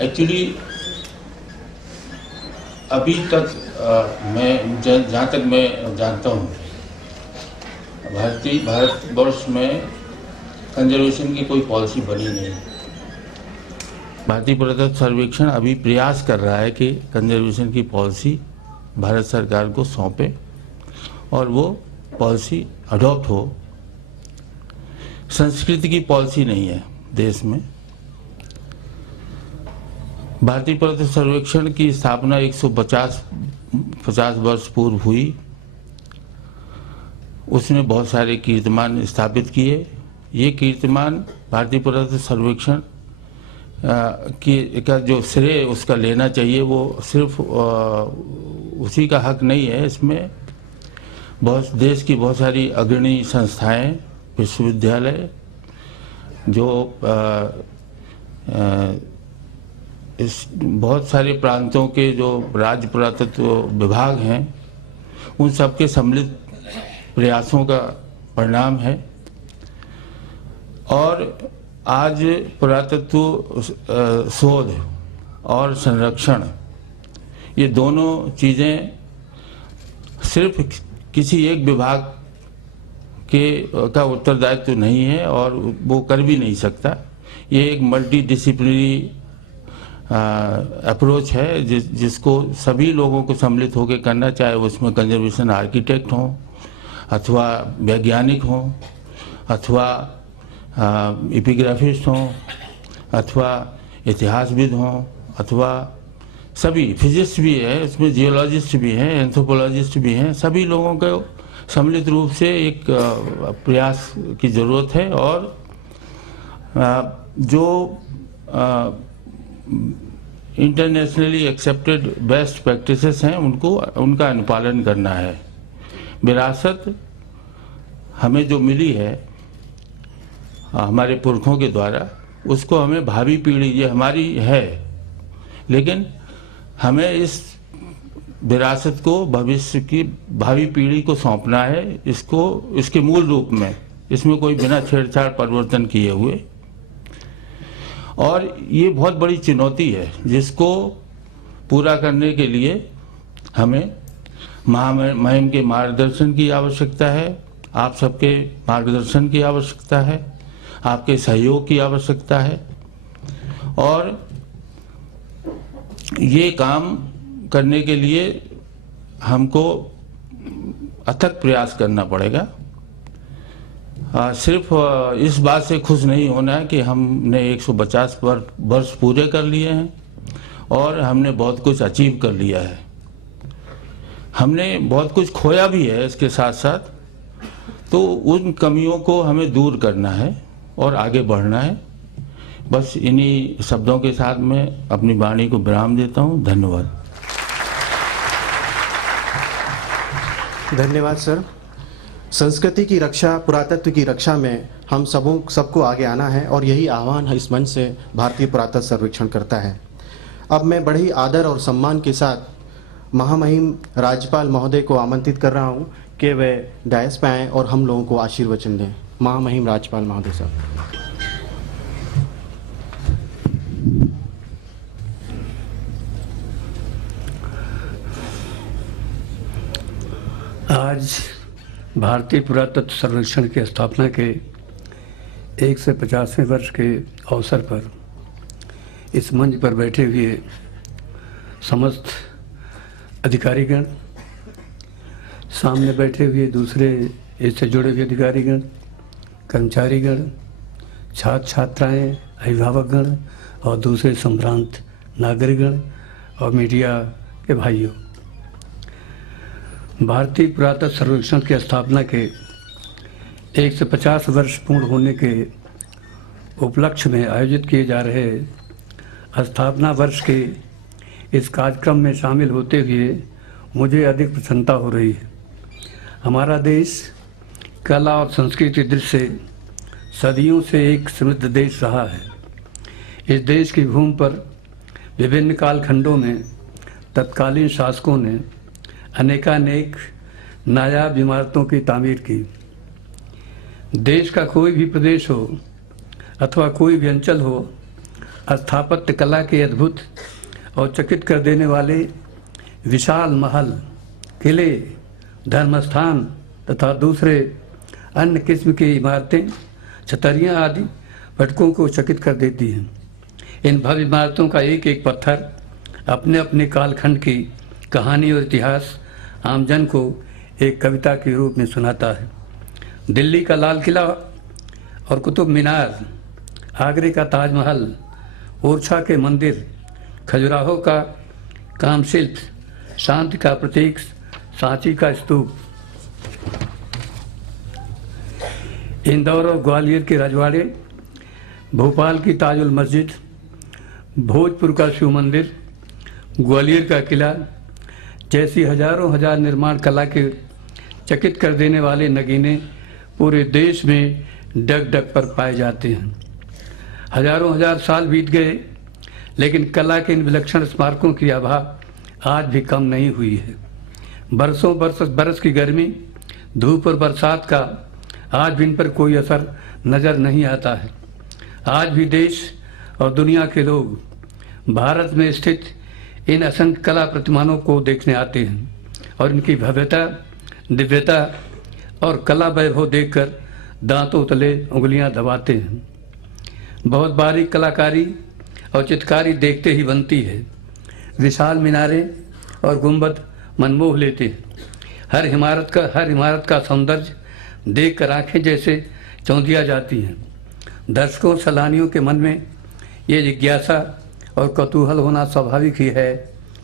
Actually अभी तक मैं जहाँ तक मैं जानता हूँ भारतवर्ष में कंजर्वेशन की कोई पॉलिसी बनी नहीं। भारतीय पुरातत्व सर्वेक्षण अभी प्रयास कर रहा है कि कंजर्वेशन की पॉलिसी भारत सरकार को सौंपे और वो पॉलिसी अडॉप्ट हो। संस्कृति की पॉलिसी नहीं है देश में। भारतीय पुरातत्व सर्वेक्षण की स्थापना 150 वर्ष पूर्व हुई। उसने बहुत सारे कीर्तिमान स्थापित किए। ये कीर्तिमान भारतीय पुरातत्व सर्वेक्षण का जो श्रेय उसका लेना चाहिए, वो सिर्फ उसी का हक नहीं है। इसमें बहुत देश की बहुत सारी अग्रणी संस्थाएं, विश्वविद्यालय जो इस बहुत सारे प्रांतों के जो राज्य पुरातत्व विभाग हैं, उन सबके सम्मिलित प्रयासों का परिणाम है। और आज पुरातत्व शोध और संरक्षण, ये दोनों चीज़ें सिर्फ किसी एक विभाग का उत्तरदायित्व नहीं है और वो कर भी नहीं सकता। ये एक मल्टी डिसिप्लिनरी अप्रोच है जिसको सभी लोगों को सम्मिलित होकर करना, चाहे उसमें कंजर्वेशन आर्किटेक्ट हों अथवा वैज्ञानिक हों अथवा एपिग्राफिस्ट हों अथवा इतिहासविद हों अथवा सभी फिजिस्ट भी है, इसमें जियोलॉजिस्ट भी हैं, एंथ्रोपोलॉजिस्ट भी हैं। सभी लोगों को सम्मिलित रूप से एक प्रयास की ज़रूरत है और जो इंटरनेशनली एक्सेप्टेड बेस्ट प्रैक्टिसेस हैं उनका अनुपालन करना है। विरासत हमें जो मिली है हमारे पुरखों के द्वारा, उसको हमें भावी पीढ़ी, ये हमारी है, लेकिन हमें इस विरासत को भविष्य की भावी पीढ़ी को सौंपना है। इसके मूल रूप में, इसमें कोई बिना छेड़छाड़ परिवर्तन किए हुए। और ये बहुत बड़ी चुनौती है जिसको पूरा करने के लिए हमें महामहिम के मार्गदर्शन की आवश्यकता है, आप सबके मार्गदर्शन की आवश्यकता है, आपके सहयोग की आवश्यकता है। और ये काम करने के लिए हमको अथक प्रयास करना पड़ेगा। सिर्फ इस बात से खुश नहीं होना है कि हमने 150 वर्ष पूरे कर लिए हैं और हमने बहुत कुछ अचीव कर लिया है। हमने बहुत कुछ खोया भी है इसके साथ साथ, तो उन कमियों को हमें दूर करना है और आगे बढ़ना है। बस इन्हीं शब्दों के साथ मैं अपनी वाणी को विराम देता हूँ। धन्यवाद। धन्यवाद सर। संस्कृति की रक्षा, पुरातत्व की रक्षा में हम सबको आगे आना है और यही आह्वान इस मंच से भारतीय पुरातत्व सर्वेक्षण करता है। अब मैं बड़े ही आदर और सम्मान के साथ महामहिम राज्यपाल महोदय को आमंत्रित कर रहा हूं कि वे डायस पे आएं और हम लोगों को आशीर्वचन दें। महामहिम राज्यपाल महोदय साहब। आज भारतीय पुरातत्व सर्वेक्षण की स्थापना के 150वें वर्ष के अवसर पर इस मंच पर बैठे हुए समस्त अधिकारीगण, सामने बैठे हुए दूसरे इससे जुड़े हुए अधिकारीगण, कर्मचारीगण, छात्र छात्राएं, अभिभावकगण और दूसरे संभ्रांत नागरिकगण और मीडिया के भाइयों, भारतीय पुरातत्व सर्वेक्षण की स्थापना के 150 वर्ष पूर्ण होने के उपलक्ष्य में आयोजित किए जा रहे स्थापना वर्ष के इस कार्यक्रम में शामिल होते हुए मुझे अधिक प्रसन्नता हो रही है। हमारा देश कला और संस्कृति दृष्टि से सदियों से एक समृद्ध देश रहा है। इस देश की भूमि पर विभिन्न कालखंडों में तत्कालीन शासकों ने अनेकानेक नायाब इमारतों की तामीर की। देश का कोई भी प्रदेश हो अथवा कोई भी अंचल हो, स्थापत्य कला के अद्भुत और चकित कर देने वाले विशाल महल, किले, धर्मस्थान तथा दूसरे अन्य किस्म की इमारतें, छतरियाँ आदि पर्यटकों को चकित कर देती हैं। इन भव्य इमारतों का एक एक पत्थर अपने अपने कालखंड की कहानी और इतिहास आमजन को एक कविता के रूप में सुनाता है। दिल्ली का लाल किला और कुतुब मीनार, आगरे का ताजमहल, ओरछा के मंदिर, खजुराहो का कामशिल्प, शांति का प्रतीक सांची का स्तूप, इंदौर और ग्वालियर के रजवाड़े, भोपाल की ताजुल मस्जिद, भोजपुर का शिव मंदिर, ग्वालियर का किला जैसी हजारों हजार निर्माण कला के चकित कर देने वाले नगीने पूरे देश में डग डग पर पाए जाते हैं। हजारों हजार साल बीत गए, लेकिन कला के इन विलक्षण स्मारकों की आभा आज भी कम नहीं हुई है। बरसों बरस की गर्मी, धूप और बरसात का आज भी इन पर कोई असर नजर नहीं आता है। आज भी देश और दुनिया के लोग भारत में स्थित इन असंख्य कला प्रतिमानों को देखने आते हैं और इनकी भव्यता, दिव्यता और कला वैभव देखकर दांतों तले उंगलियां दबाते हैं। बहुत बारीक कलाकारी और चित्रकारी देखते ही बनती है। विशाल मीनारें और गुंबद मनमोह लेते हैं। हर इमारत का सौंदर्य देखकर आंखें जैसे चौंधिया जाती हैं। दर्शकों सैलानियों के मन में ये जिज्ञासा और कौतूहल होना स्वाभाविक ही है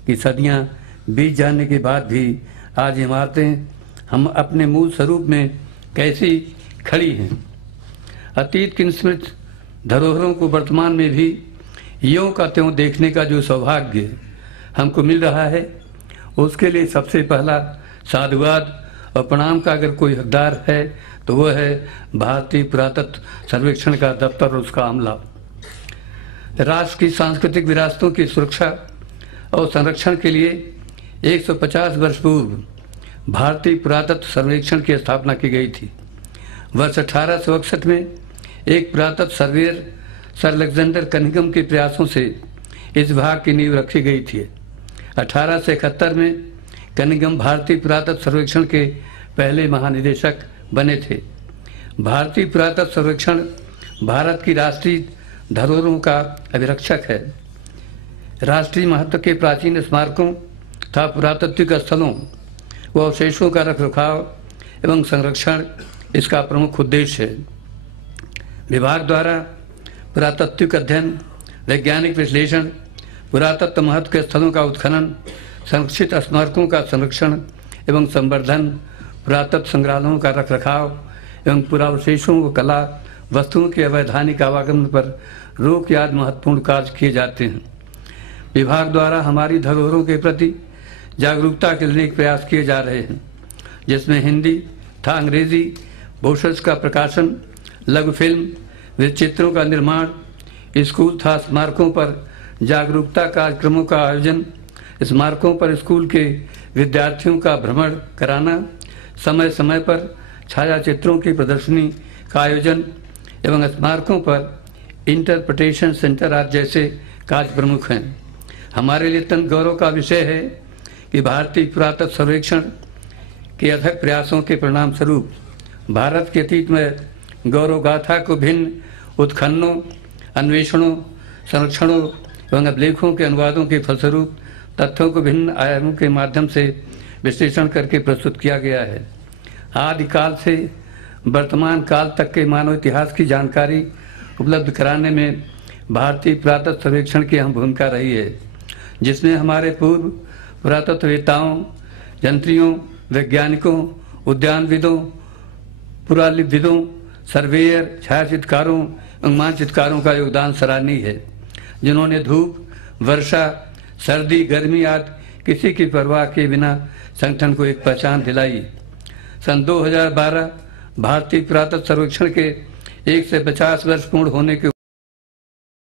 कि सदियां बीत जाने के बाद भी आज इमारतें हम अपने मूल स्वरूप में कैसी खड़ी हैं। अतीत की स्मृति धरोहरों को वर्तमान में भी यों का त्यों देखने का जो सौभाग्य हमको मिल रहा है, उसके लिए सबसे पहला साधुवाद और प्रणाम का अगर कोई हकदार है तो वह है भारतीय पुरातत्व सर्वेक्षण का दफ्तर और उसका अमला। राष्ट्र की सांस्कृतिक विरासतों की सुरक्षा और संरक्षण के लिए 150 वर्ष पूर्व भारतीय पुरातत्व सर्वेक्षण की स्थापना की गई थी। वर्ष 1861 में एक पुरातत्व सर्वेयर सर अलेक्जेंडर कनिंघम के प्रयासों से इस विभाग की नींव रखी गई थी। 1871 में कनिंघम भारतीय पुरातत्व सर्वेक्षण के पहले महानिदेशक बने थे। भारतीय पुरातत्व सर्वेक्षण भारत की राष्ट्रीय धरोहरों का अभिरक्षक है। राष्ट्रीय महत्व के प्राचीन स्मारकों तथा पुरातात्विक स्थलों व अवशेषों का रखरखाव एवं संरक्षण इसका प्रमुख उद्देश्य है। विभाग द्वारा पुरातात्विक अध्ययन, वैज्ञानिक विश्लेषण, पुरातत्व महत्व के स्थलों का उत्खनन, संरक्षित स्मारकों का संरक्षण एवं संवर्धन, पुरातत्व संग्रहालयों का रखरखाव एवं पुरावशेषों व कला वस्तुओं के अवैधानिक आवागमन पर रोक आदि महत्वपूर्ण कार्य किए जाते हैं। विभाग द्वारा हमारी धरोहरों के प्रति जागरूकता के लिए प्रयास किए जा रहे हैं, जिसमें हिंदी तथा अंग्रेजी भूषण का प्रकाशन, लघु फिल्म, वृत्तचित्रों का निर्माण, स्कूल तथा स्मारकों पर जागरूकता कार्यक्रमों का आयोजन, स्मारकों पर स्कूल के विद्यार्थियों का भ्रमण कराना, समय समय पर छायाचित्रों की प्रदर्शनी का आयोजन एवं स्मारकों पर इंटरप्रिटेशन सेंटर आदि जैसे कार्य प्रमुख हैं। हमारे लिए अत्यंत गौरव का विषय है कि भारतीय पुरातत्व सर्वेक्षण के अथक प्रयासों के परिणाम स्वरूप भारत के अतीत में गौरव गाथा को भिन्न उत्खननों, अन्वेषणों, संरक्षणों एवं अभिलेखों के अनुवादों के फलस्वरूप तथ्यों को भिन्न आयामों के माध्यम से विश्लेषण करके प्रस्तुत किया गया है। आदिकाल से वर्तमान काल तक के मानव इतिहास की जानकारी उपलब्ध कराने में भारतीय पुरातत्व सर्वेक्षण की अहम भूमिका रही है, जिसमें हमारे पूर्व पुरातत्ववेत्ताओं, यंत्रियों, वैज्ञानिकों, उद्यानविदों, पुरालिपिविदों, सर्वेयर, छायाचित्रकारों एवं मानचित्रकारों का योगदान सराहनीय है, जिन्होंने धूप, वर्षा, सर्दी, गर्मी आदि किसी की परवाह के बिना संगठन को एक पहचान दिलाई। सन 2012 भारतीय पुरातत्व सर्वेक्षण के 150 वर्ष पूर्ण होने के